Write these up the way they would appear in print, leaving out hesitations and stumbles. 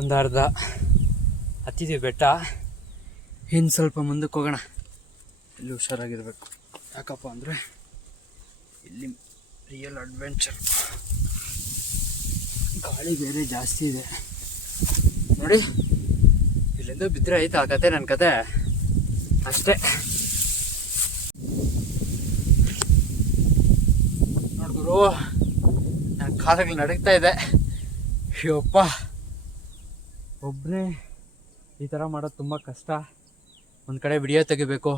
ಒಂದು ಅರ್ಧ ಹತ್ತಿದ್ದೀವಿ ಬೆಟ್ಟ. ಇನ್ನು ಸ್ವಲ್ಪ ಮುಂದಕ್ಕೆ ಹೋಗೋಣ. ಇಲ್ಲಿ ಹುಷಾರಾಗಿರ್ಬೇಕು. ಯಾಕಪ್ಪ ಅಂದರೆ ಇಲ್ಲಿ ರಿಯಲ್ ಅಡ್ವೆಂಚರ್. ಗಾಳಿ ಬೇರೆ ಜಾಸ್ತಿ ಇದೆ ನೋಡಿ. ಇಲ್ಲಿಂದ ಬಿದ್ದರೆ ಆಯ್ತು ಆ ಕತೆ, ನನ್ನ ಕತೆ ಅಷ್ಟೇ. ನೋಡಿದ್ರು ನನ್ನ ಕಾಲಗಳು ನಡಗ್ತಾ ಇದೆ. ಅಯ್ಯಪ್ಪ, ಒಬ್ಬನೇ ಈ ಥರ ಮಾಡೋದು ತುಂಬ ಕಷ್ಟ. ಒಂದು ಕಡೆ ವಿಡಿಯೋ ತೆಗಿಬೇಕು,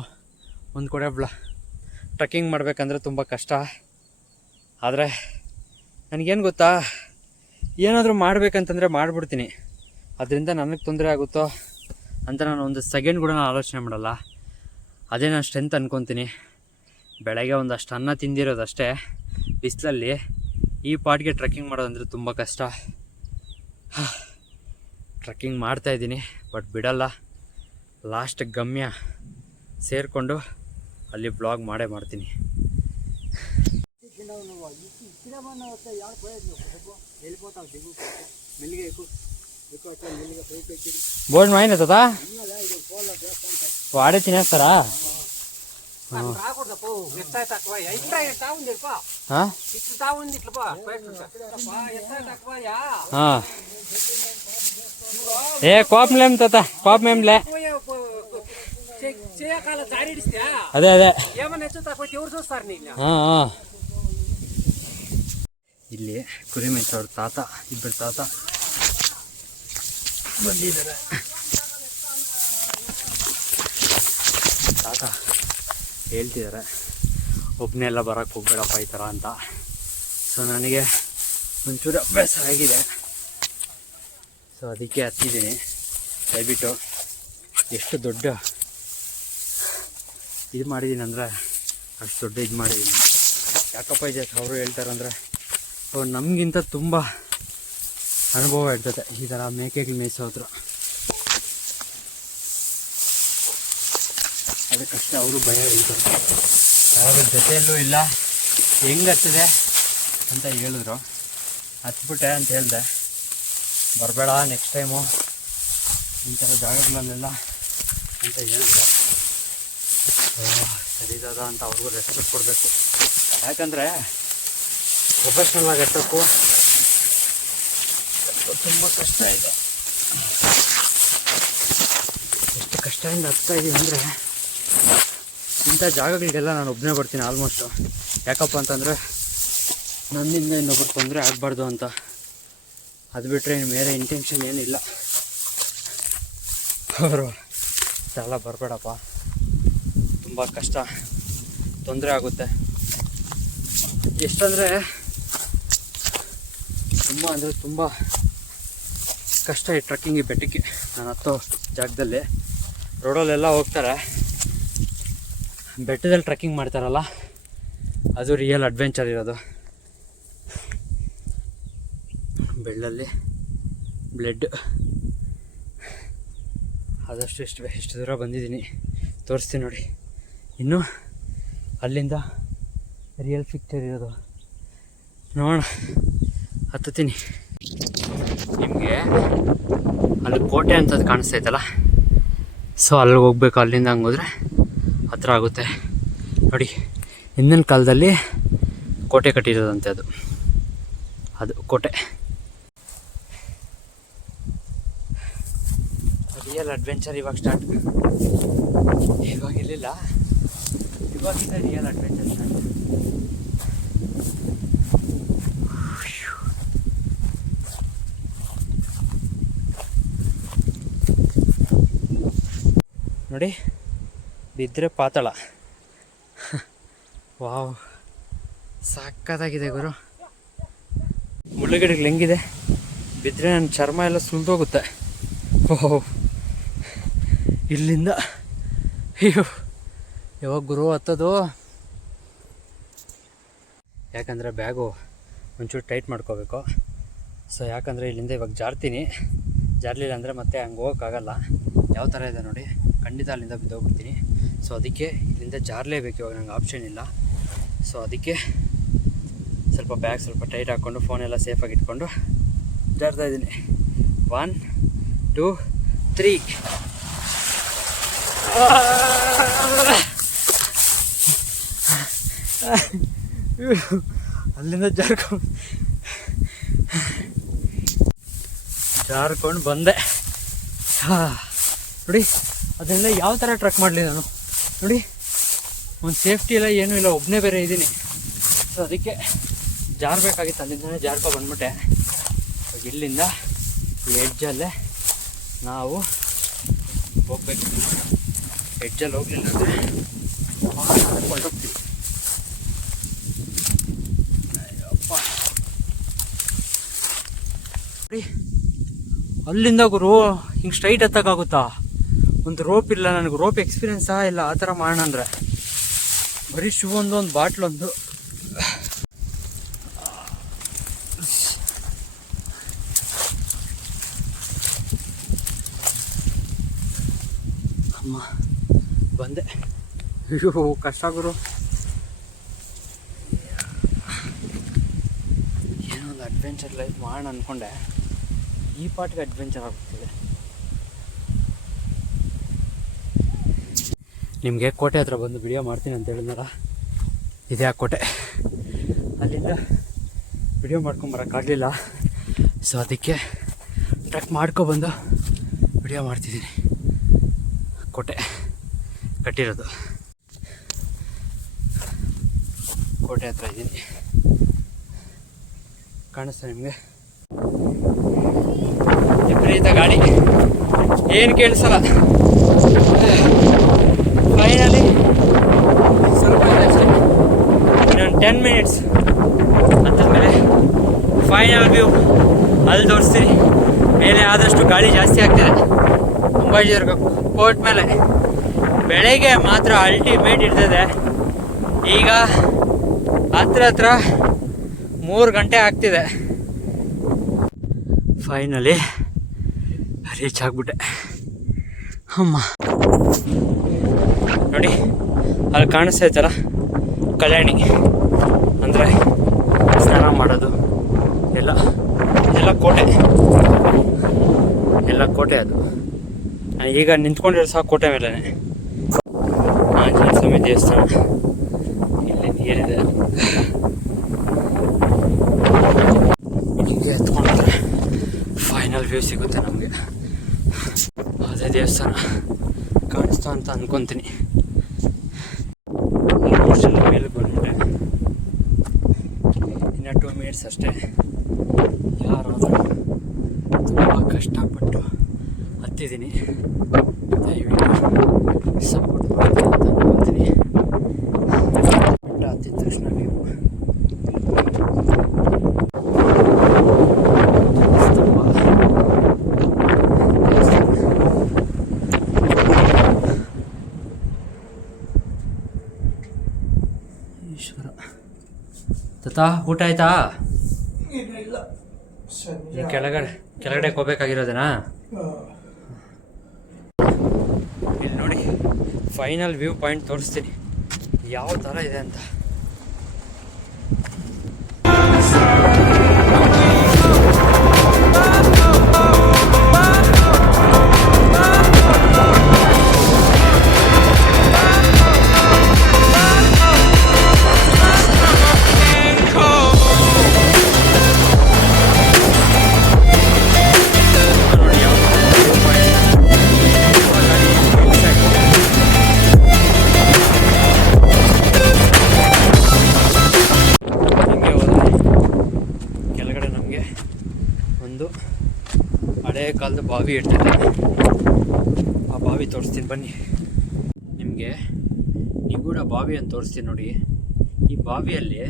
ಒಂದು ಕಡೆ ಟ್ರೆಕ್ಕಿಂಗ್ ಮಾಡಬೇಕಂದ್ರೆ ತುಂಬ ಕಷ್ಟ. ಆದರೆ ನನಗೇನು ಗೊತ್ತಾ, ಏನಾದರೂ ಮಾಡಬೇಕಂತಂದರೆ ಮಾಡಿಬಿಡ್ತೀನಿ. ಅದರಿಂದ ನನಗೆ ತೊಂದರೆ ಆಗುತ್ತೋ ಅಂತ ನಾನು ಒಂದು ಸೆಕೆಂಡ್ ಕೂಡ ನಾನು ಆಲೋಚನೆ ಮಾಡಲ್ಲ. ಅದೇ ನಾನು ಸ್ಟ್ರೆಂತ್ ಅಂದ್ಕೊತೀನಿ. ಬೆಳಗ್ಗೆ ಒಂದಷ್ಟು ಅನ್ನ ತಿಂದಿರೋದಷ್ಟೇ ಬಿಸಿಲಲ್ಲಿ. ಈ ಪಾಟ್ಗೆ ಟ್ರೆಕ್ಕಿಂಗ್ ಮಾಡೋದಂದರೆ ತುಂಬ ಕಷ್ಟ. ಟ್ರೆಕ್ಕಿಂಗ್ ಮಾಡ್ತಾಯಿದ್ದೀನಿ, ಬಟ್ ಬಿಡಲ್ಲ. ಲಾಸ್ಟ್ ಗಮ್ಯ ಸೇರಿಕೊಂಡು ಅಲ್ಲಿ ಬ್ಲಾಗ್ ಮಾಡೇ ಮಾಡ್ತೀನಿ. ಬೋರ್ಡ್ ಮಾಯಿನ ತದ వాడే తినేస్తారా? ఏ కోపంలేం తాత, కోపమేంలే. అదే అదే ಇಲ್ಲಿ ಕುರಿ ಮೇಯ್ಸೋರು ತಾತ, ಇಬ್ಬರು ತಾತ ಬಂದಿದ್ದಾರೆ. ತಾತ ಹೇಳ್ತಿದ್ದಾರೆ ಒಬ್ಬನೇ ಎಲ್ಲ ಬರೋಕ್ಕೆ ಹೋಗ್ಬೇಡಪ್ಪ ಈ ಥರ ಅಂತ. ಸೊ ನನಗೆ ಒಂಚೂರು ಅಭ್ಯಾಸ ಆಗಿದೆ. ಸೊ ಅದಕ್ಕೆ ಹತ್ತಿದ್ದೀನಿ. ದಯವಿಟ್ಟು ಎಷ್ಟು ದೊಡ್ಡ ಇದು ಮಾಡಿದ್ದೀನಿ ಅಂದರೆ ಅಷ್ಟು ದೊಡ್ಡ ಇದು ಮಾಡಿದ್ದೀನಿ. ಯಾಕಪ್ಪ ಇದೆ ಅವರು ಹೇಳ್ತಾರಂದರೆ ನಮಗಿಂತ ತುಂಬ ಅನುಭವ ಇರ್ತದೆ ಈ ಥರ ಮೇಕೆಗಳು ಮೇಯಿಸೋದ್ರು. ಅದಕ್ಕಷ್ಟೇ ಅವರು ಭಯ ಹೇಳ್ತಾರೆ. ಯಾವಾಗ ಜೊತೆಯಲ್ಲೂ ಇಲ್ಲ, ಹೆಂಗೆ ಹತ್ತಿದೆ ಅಂತ ಹೇಳಿದ್ರು. ಹತ್ಬಿಟ್ಟೆ ಅಂತ ಹೇಳಿದೆ, ಬರಬೇಡ ನೆಕ್ಸ್ಟ್ ಟೈಮು ಈ ಥರ ಜಾಗಗಳಲ್ಲೆಲ್ಲ ಅಂತ ಹೇಳಿದ್ರು. ಸರಿದಾದ ಅಂತ ಅವ್ರಿಗೂ ರೆಸ್ಪೆಕ್ಟ್ ಕೊಡಬೇಕು. ಯಾಕಂದರೆ ಪ್ರೊಫೆಷ್ನಲ್ ಆಗಿ ಹತ್ತಕ್ಕೂ ತುಂಬ ಕಷ್ಟ ಇದೆ. ಎಷ್ಟು ಕಷ್ಟದಿಂದ ಹತ್ತಾ ಇದ್ದೀವಿ ಅಂದರೆ, ಇಂಥ ಜಾಗಗಳಿಗೆಲ್ಲ ನಾನು ಒಬ್ಬನೇ ಬರ್ತೀನಿ ಆಲ್ಮೋಸ್ಟು. ಯಾಕಪ್ಪ ಅಂತಂದರೆ ನನ್ನಿಂದ ಇನ್ನೊಬ್ಬರು ತೊಂದರೆ ಆಗಬಾರ್ದು ಅಂತ. ಅದು ಬಿಟ್ಟರೆ ಬೇರೆ ಇಂಟೆನ್ಷನ್ ಏನಿಲ್ಲ. ಅವರು ಎಲ್ಲ ಬರಬೇಡಪ್ಪ, ತುಂಬ ಕಷ್ಟ, ತೊಂದರೆ ಆಗುತ್ತೆ. ಎಷ್ಟಂದರೆ ತುಂಬ ಅಂದರೆ ತುಂಬ ಕಷ್ಟ ಈ ಟ್ರೆಕ್ಕಿಂಗ್ ಈ ಬೆಟ್ಟಕ್ಕೆ. ನಾನು ಹತ್ತೋ ಜಾಗದಲ್ಲಿ ರೋಡಲ್ಲೆಲ್ಲ ಹೋಗ್ತಾರೆ, ಬೆಟ್ಟದಲ್ಲಿ ಟ್ರೆಕ್ಕಿಂಗ್ ಮಾಡ್ತಾರಲ್ಲ, ಅದು ರಿಯಲ್ ಅಡ್ವೆಂಚರ್ ಇರೋದು. ಬೆಳ್ಳಲ್ಲಿ ಬ್ಲಡ್ ಆದಷ್ಟು ಎಷ್ಟು ದೂರ ಬಂದಿದ್ದೀನಿ ತೋರಿಸ್ತೀನಿ ನೋಡಿ. ಇನ್ನು ಅಲ್ಲಿಂದ ರಿಯಲ್ ಪಿಕ್ಚರ್ ಇರೋದು ನೋಡೋಣ. ಹತ್ತೀನಿ. ನಿಮಗೆ ಅಲ್ಲಿ ಕೋಟೆ ಅಂತದ್ದು ಕಾಣಿಸ್ತೈತಲ್ಲ, ಸೊ ಅಲ್ಲಿಗೆ ಹೋಗ್ಬೇಕು. ಅಲ್ಲಿಂದ ಹಂಗೆ ಹೋದರೆ ಹತ್ರ ಆಗುತ್ತೆ ನೋಡಿ. ಹಿಂದಿನ ಕಾಲದಲ್ಲಿ ಕೋಟೆ ಕಟ್ಟಿರೋದಂತೆ ಅದು ಕೋಟೆ. ರಿಯಲ್ ಅಡ್ವೆಂಚರ್ ಇವಾಗ ಸ್ಟಾರ್ಟ್. ಇವಾಗ ಇರಲಿಲ್ಲ, ಇವಾಗಿಂದ ರಿಯಲ್ ಅಡ್ವೆಂಚರ್ ಸ್ಟಾರ್ಟ್. ನೋಡಿ, ಬಿದ್ದರೆ ಪಾತಾಳ. ವಾವ್, ಸಕ್ಕತ್ತಾಗಿದೆ ಗುರು. ಮುಳ್ಳುಗಿಡಗಳು ಹೆಂಗಿದೆ, ಬಿದ್ದರೆ ನನ್ನ ಚರ್ಮ ಎಲ್ಲ ಸುಲಿದೋಗುತ್ತೆ. ಓಹೋ, ಇಲ್ಲಿಂದ ಅಯ್ಯೋ ಯಾವಾಗ ಗುರು ಹತ್ತೋದು. ಯಾಕಂದರೆ ಬ್ಯಾಗು ಒಂಚೂರು ಟೈಟ್ ಮಾಡ್ಕೋಬೇಕು. ಸೊ ಯಾಕಂದರೆ ಇಲ್ಲಿಂದ ಇವಾಗ ಜಾರಲಿಲ್ಲ ಅಂದರೆ ಮತ್ತೆ ಹಂಗೆ ಹೋಗೋಕ್ಕಾಗಲ್ಲ. ಯಾವ ಥರ ಇದೆ ನೋಡಿ, ಖಂಡಿತ ಅಲ್ಲಿಂದ ಬಿದ್ದೋಗ್ಬಿಡ್ತೀನಿ. ಸೊ ಅದಕ್ಕೆ ಇಲ್ಲಿಂದ ಜಾರಲೇಬೇಕು. ಇವಾಗ ನಂಗೆ ಆಪ್ಷನ್ ಇಲ್ಲ. ಸೊ ಅದಕ್ಕೆ ಸ್ವಲ್ಪ ಬ್ಯಾಗ್ ಸ್ವಲ್ಪ ಟೈಟ್ ಹಾಕ್ಕೊಂಡು ಫೋನೆಲ್ಲ ಸೇಫಾಗಿ ಇಟ್ಕೊಂಡು ಜಾರ್ತಾಯಿದ್ದೀನಿ. 1 2 3. ಅಲ್ಲಿಂದ ಜಾರ್ಕೊಂಡು ಬಂದೆ. ನೋಡಿ ಅದನ್ನೆಲ್ಲ ಯಾವ ಥರ ಟ್ರಕ್ ಮಾಡಲಿ ನಾನು. ನೋಡಿ ಒಂದು ಸೇಫ್ಟಿ ಇಲ್ಲ, ಏನೂ ಇಲ್ಲ, ಒಬ್ಬನೇ ಬೇರೆ ಇದ್ದೀನಿ. ಸೊ ಅದಕ್ಕೆ ಜಾರಬೇಕಾಗಿತ್ತು, ಅಲ್ಲಿಂದನೇ ಜಾರ್ಕೊ ಬಂದ್ಬಿಟ್ಟೆ. ಇಲ್ಲಿಂದ ಈ ಎಡ್ಜಲ್ಲೇ ನಾವು ಹೋಗ್ಬೇಕು. ಎಡ್ಜಲ್ಲಿ ಹೋಗ್ಲಿಲ್ಲ ಅಂದರೆ ಹೊರಟೋಗ್ತೀವಿ. ನೋಡಿ ಅಲ್ಲಿಂದ ಹಿಂಗೆ ಸ್ಟ್ರೈಟ್ ಹತ್ತಕ್ಕಾಗುತ್ತಾ? ಒಂದು ರೋಪ್ ಇಲ್ಲ, ನನಗೆ ರೋಪ್ ಎಕ್ಸ್ಪೀರಿಯನ್ಸಾ ಇಲ್ಲ. ಆ ಥರ ಮಾಡೋಣ ಅಂದರೆ ಬರೀ ಶೂ ಒಂದು ಬಾಟ್ಲೊಂದು. ಅಮ್ಮ ಬಂದೆ. ಅಯ್ಯೋ ಕಷ್ಟ ಗುರು. ಏನೋ ಒಂದು ಅಡ್ವೆಂಚರ್ ಲೈಫ್ ಮಾಡೋಣ ಅಂದ್ಕೊಂಡೆ, ಈ ಪಾಟಿಗೆ ಅಡ್ವೆಂಚರ್ ಆಗ್ತಿದೆ. ನಿಮಗೆ ಕೋಟೆ ಹತ್ರ ಬಂದು ವಿಡಿಯೋ ಮಾಡ್ತೀನಿ ಅಂತ ಹೇಳಿದ್ನಲ್ಲ, ಇದೇ ಆ ಕೋಟೆ. ಅಲ್ಲಿಂದ ವಿಡಿಯೋ ಮಾಡ್ಕೊಂಬರೋಕ್ಕಾಗಲಿಲ್ಲ. ಸೊ ಅದಕ್ಕೆ ಟ್ರಕ್ ಮಾಡ್ಕೊಬಂದು ವಿಡಿಯೋ ಮಾಡ್ತಿದ್ದೀನಿ. ಕೋಟೆ ಕಟ್ಟಿರೋದು ಕೋಟೆ ಹತ್ರ ಇದ್ದೀನಿ. ಕಾಣಿಸ್ತಾ ನಿಮಗೆ? ವಿಪರೀತ ಗಾಡಿ, ಏನು ಕೇಳಿಸಲ್ಲ. ಫೈನಲಿ ಸ್ವಲ್ಪ ಇದೆ ಅಷ್ಟೇ, ಇನ್ನೊಂದು 10 ಮಿನಿಟ್ಸ್ ಹತ್ತಿದ್ಮೇಲೆ ಫೈನಲ್ ವ್ಯೂ ಅಲ್ಲಿ ತೋರಿಸ್ತೀನಿ. ಮೇಲೆ ಆದಷ್ಟು ಗಾಳಿ ಜಾಸ್ತಿ ಆಗ್ತಿದೆ ಅಂಬಾಜಿವರ್ಗ ಕೋರ್ಟ್ ಮೇಲೆ. ಬೆಳಗ್ಗೆ ಮಾತ್ರ ಅಲ್ಟಿಮೇಟ್ ಇರ್ತದೆ. ಈಗ ಹತ್ರ 3 ಗಂಟೆ ಆಗ್ತಿದೆ. ಫೈನಲಿ ರೀಚ್ ಆಗಿಬಿಟ್ಟೆ. ಅಮ್ಮ ನೋಡಿ ಅಲ್ಲಿ ಕಾಣಿಸ್ತಾ ಇತ್ತಲ್ಲ ಕಲ್ಯಾಣಿ, ಅಂದರೆ ಸ್ನಾನ ಮಾಡೋದು ಎಲ್ಲ ಕೋಟೆ, ಎಲ್ಲ ಕೋಟೆ. ಅದು ಈಗ ನಿಂತ್ಕೊಂಡಿರೋ ಸಹ ಕೋಟೆ ಮೇಲೇ. ಆಂಜನೇಯ ಸ್ವಾಮಿ ದೇವಸ್ಥಾನ, ಇಲ್ಲಿ ನೀರಿದೆ. ಹಿಂಗೆ ಎತ್ಕೊಂಡ್ರೆ ಫೈನಲ್ ವ್ಯೂ ಸಿಗುತ್ತೆ ನಮಗೆ. ಅದೇ ದೇವಸ್ಥಾನ ಕಾಣಿಸ್ತಾ ಅಂತ ಅಂದ್ಕೊತೀನಿ. ಮೇಲೆ ಬಂದ್ಬಿಟ್ಟೆ, ಇನ್ನು 2 ಮಿನಿಟ್ಸ್ ಅಷ್ಟೇ. ಯಾರಾದರೂ ತುಂಬ ಕಷ್ಟಪಟ್ಟು ಹತ್ತಿದ್ದೀನಿ, ದಯವಿಟ್ಟು ಸಪೋರ್ಟ್ ಮಾಡ್ತೀನಿ ಅಂತ ಅಂದ್ಕೊತೀನಿ. ಬೆಟ್ಟ ಹತ್ತಿದ ತಕ್ಷಣ ನೀವು ಈಶ್ವರ. ತಾತ ಊಟ ಆಯ್ತಾ? ಕೆಳಗಡೆ ಹೋಗ್ಬೇಕಾಗಿರೋದೇನಾ? ಇಲ್ಲಿ ನೋಡಿ ಫೈನಲ್ ವ್ಯೂ ಪಾಯಿಂಟ್ ತೋರಿಸ್ತೀನಿ ಯಾವ ಥರ ಇದೆ ಅಂತ. ಹಳೆಯ ಕಾಲದ ಬಾವಿ ಇಡ್ತಿದ್ದೆ, ಆ ಬಾವಿ ತೋರಿಸ್ತೀನಿ ಬನ್ನಿ ನಿಮಗೆ. ನಿಗೂಢ ಬಾವಿ ಅಂತ ತೋರಿಸ್ತೀನಿ ನೋಡಿ. ಈ ಬಾವಿಯಲ್ಲಿ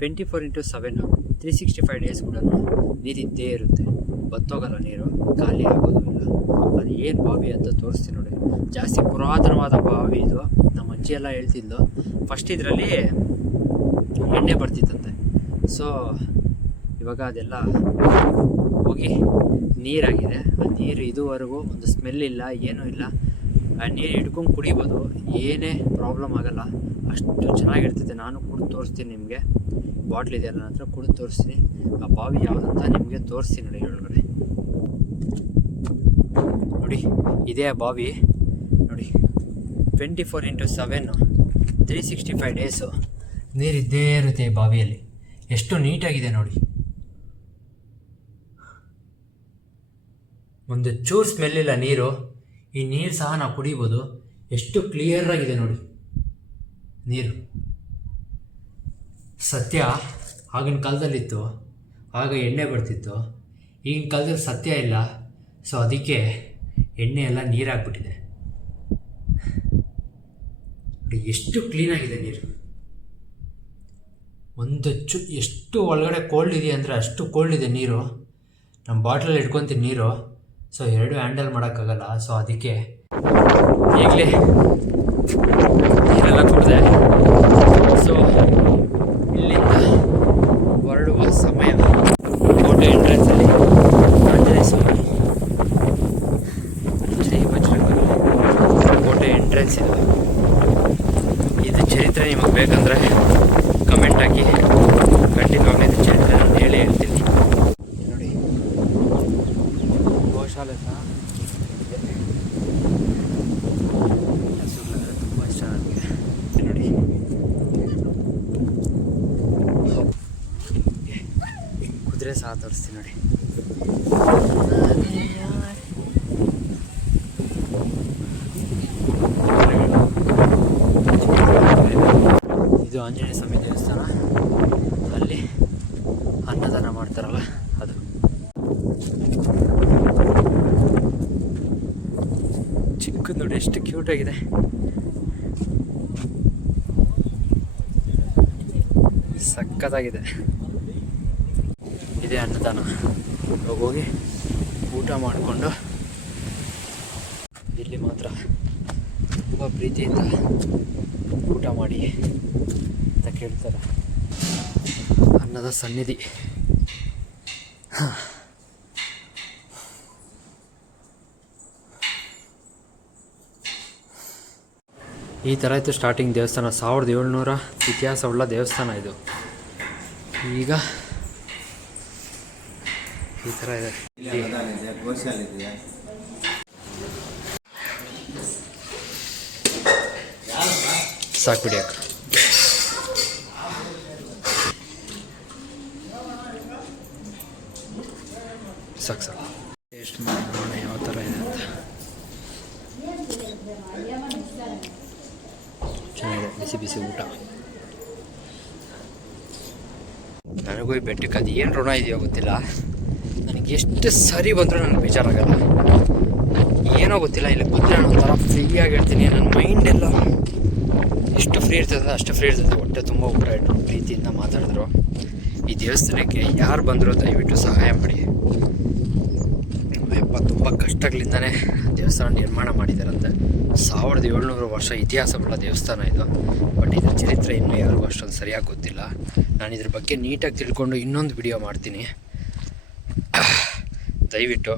24x7 365 ಡೇಸ್ ಕೂಡ ನೀರಿದ್ದೇ ಇರುತ್ತೆ, ಬತ್ತೋಗಲ್ಲ, ನೀರು ಖಾಲಿ ಆಗೋದು ಇಲ್ಲ. ಅದು ಏನು ಬಾವಿ ಅಂತ ತೋರಿಸ್ತೀನಿ ನೋಡಿ. ಜಾಸ್ತಿ ಪುರಾತನವಾದ ಬಾವಿ ಇದು. ನಮ್ಮ ಅಜ್ಜಿ ಎಲ್ಲ ಹೇಳ್ತಿದ್ಲು, ಫಸ್ಟ್ ಇದರಲ್ಲಿ ಎಣ್ಣೆ ಬರ್ತಿತ್ತಂತೆ. ಸೊ ಇವಾಗ ಅದೆಲ್ಲ ಹೋಗಿ ನೀರಾಗಿದೆ. ಆ ನೀರು ಇದುವರೆಗೂ ಒಂದು ಸ್ಮೆಲ್ ಇಲ್ಲ, ಏನೂ ಇಲ್ಲ. ಆ ನೀರು ಹಿಡ್ಕೊಂಡು ಕುಡಿಬೋದು, ಏನೇ ಪ್ರಾಬ್ಲಮ್ ಆಗೋಲ್ಲ, ಅಷ್ಟು ಚೆನ್ನಾಗಿರ್ತೈತೆ. ನಾನು ಕುಡಿದು ತೋರಿಸ್ತೀನಿ ನಿಮಗೆ. ಬಾಟ್ಲ್ ಇದೆಯಲ್ಲ ನನ್ನ ಹತ್ರ, ಕುಡಿದು ತೋರಿಸ್ತೀನಿ. ಆ ಬಾವಿ ಯಾವುದಂತ ನಿಮಗೆ ತೋರಿಸ್ತೀನಿ ನೋಡಿ ಒಳಗಡೆ. ನೋಡಿ ಇದೇ ಬಾವಿ ನೋಡಿ, 24x7 365 ಡೇಸು ನೀರಿದ್ದೇ ಇರುತ್ತೆ ಈ ಬಾವಿಯಲ್ಲಿ. ಎಷ್ಟು ನೀಟಾಗಿದೆ ನೋಡಿ, ಒಂದು ಚೂರು ಸ್ಮೆಲ್ ಇಲ್ಲ ನೀರು. ಈ ನೀರು ಸಹ ನಾವು ಕುಡಿಬೋದು. ಎಷ್ಟು ಕ್ಲಿಯರ್ ಆಗಿದೆ ನೋಡಿ ನೀರು. ಸತ್ಯ ಆಗಿನ ಕಾಲದಲ್ಲಿತ್ತು, ಆಗ ಎಣ್ಣೆ ಬರ್ತಿತ್ತು. ಈಗಿನ ಕಾಲದಲ್ಲಿ ಸತ್ಯ ಇಲ್ಲ, ಸೊ ಅದಕ್ಕೆ ಎಣ್ಣೆ ಎಲ್ಲ ನೀರಾಗ್ಬಿಟ್ಟಿದೆ. ಎಷ್ಟು ಕ್ಲೀನಾಗಿದೆ ನೀರು. ಎಷ್ಟು ಒಳಗಡೆ ಕೋಲ್ಡ್ ಇದೆ ಅಂದರೆ ಅಷ್ಟು ಕೋಲ್ಡ್ ಇದೆ ನೀರು. ನಮ್ಮ ಬಾಟ್ಲಲ್ಲಿ ಇಟ್ಕೊತೀನಿ ನೀರು, ಸೊ 2 ಹ್ಯಾಂಡಲ್ ಮಾಡೋಕ್ಕಾಗಲ್ಲ. ಸೊ ಅದಕ್ಕೆ ಈಗಲೇ ನೀರೆಲ್ಲ ಕುಡಿದೆ. ಸೊ ಇಲ್ಲಿಂದ ಹೊರಡುವ ಸಮಯ. ಕೋಟೆ ಎಂಟ್ರೆನ್ಸಲ್ಲಿ ಆಂಜನೇಯ ಸ್ವಾಮಿ ಜೈ ಬಜರಂಗಬಲಿ ಕೋಟೆ ಎಂಟ್ರೆನ್ಸ್ ಇದು ಚರಿತ್ರೆ ನಿಮಗೆ ಬೇಕಂದರೆ ಕಮೆಂಟ್ ಹಾಕಿ, ಖಂಡಿತವಾಗ್ಲೂ ಇದು ಚರಿತ್ರೆ ನಾನು ಹೇಳ್ತೀನಿ. ನೋಡಿ ಗೋಶಾಲೆ ಸಹ ಇದೆ. ಹಸುಗಳಂದರೆ ತುಂಬ ಇಷ್ಟ ನನಗೆ. ನೋಡಿ ಕುದುರೆ ಸಹ ತೋರಿಸ್ತೀನಿ ನೋಡಿ. ಇದು ಆಂಜನೇಯ ಸ್ವಾಮಿ ದೇವಸ್ಥಾನ. ಅಲ್ಲಿ ಅನ್ನದಾನ ಮಾಡ್ತಾರಲ್ಲ ಅದು. ಚಿಕ್ಕದು ನೋಡಿ ಎಷ್ಟು ಕ್ಯೂಟಾಗಿದೆ. ಸಕ್ಕತ್ತಾಗಿದೆ. ಇದೇ ಅನ್ನದಾನ. ಹೋಗಿ ಊಟ ಮಾಡಿಕೊಂಡು ಇಲ್ಲಿ ಮಾತ್ರ ತುಂಬ ಪ್ರೀತಿಯಿಂದ ಊಟ ಮಾಡಿ ಅಂತ ಕೇಳ್ತಾರೆ. ಅನ್ನದ ಸನ್ನಿಧಿ. ಈ ಥರ ಇತ್ತು ಸ್ಟಾರ್ಟಿಂಗ್ ದೇವಸ್ಥಾನ. 1700 ಇತಿಹಾಸವುಳ್ಳ ದೇವಸ್ಥಾನ ಇದು. ಈಗ ಈ ಥರ ಇದೆ. ಸಾಕು ಬಿಡಿ ಅಕ್ಕ. ಸಾಕು ಟೇಸ್ಟ್ ಮಾಡಿ ನೋಡೋಣ ಯಾವ ಥರ ಇದೆ ಅಂತ. ಚೆನ್ನಾಗಿದೆ, ಬಿಸಿ ಬಿಸಿ ಊಟ. ನನಗೂ ಈ ಬೆಟ್ಟಕ್ಕೆ ಅದು ಏನು ಋಣ ಇದೆಯೋ ಗೊತ್ತಿಲ್ಲ. ನನಗೆ ಎಷ್ಟು ಸರಿ ಬಂದರೂ ನನಗೆ ಬೇಜಾರಾಗಲ್ಲ. ಏನೋ ಗೊತ್ತಿಲ್ಲ, ಇಲ್ಲಿ ಬಂದರೆ ನಾನು ಒಂಥರ ಫ್ರೀಯಾಗಿರ್ತೀನಿ. ನನ್ನ ಮೈಂಡೆಲ್ಲ ಎಷ್ಟು ಫ್ರೀ ಇರ್ತದೆ ಅಷ್ಟು ಫ್ರೀ ಇರ್ತದೆ. ಹೊಟ್ಟೆ ತುಂಬ ಊಟ ಇಟ್ಟು ಪ್ರೀತಿಯಿಂದ ಮಾತಾಡಿದ್ರು. ಈ ದೇವಸ್ಥಾನಕ್ಕೆ ಯಾರು ಬಂದರೂ ದಯವಿಟ್ಟು ಸಹಾಯ ಮಾಡಿ. ಅಯ್ಯಪ್ಪ ತುಂಬ ಕಷ್ಟಗಳಿಂದನೇ ದೇವಸ್ಥಾನ ನಿರ್ಮಾಣ ಮಾಡಿದ್ದಾರಂತೆ. 1700 ವರ್ಷ ಇತಿಹಾಸವುಳ್ಳ ದೇವಸ್ಥಾನ ಇದು. ಬಟ್ ಇದರ ಚರಿತ್ರೆ ಇನ್ನೂ ಯಾರಿಗೂ ಅಷ್ಟೊಂದು ಸರಿಯಾಗಿ ಗೊತ್ತಿಲ್ಲ. ನಾನು ಇದ್ರ ಬಗ್ಗೆ ನೀಟಾಗಿ ತಿಳ್ಕೊಂಡು ಇನ್ನೊಂದು ವಿಡಿಯೋ ಮಾಡ್ತೀನಿ. ದಯವಿಟ್ಟು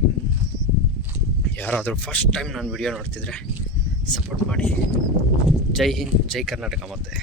ಯಾರಾದರೂ ಫಸ್ಟ್ ಟೈಮ್ ನಾನು ವಿಡಿಯೋ ನೋಡ್ತಿದ್ರೆ ಸಪೋರ್ಟ್ ಮಾಡಿ. ಜೈ ಹಿಂದ್, ಜೈ ಕರ್ನಾಟಕ. ಮತ್ತೆ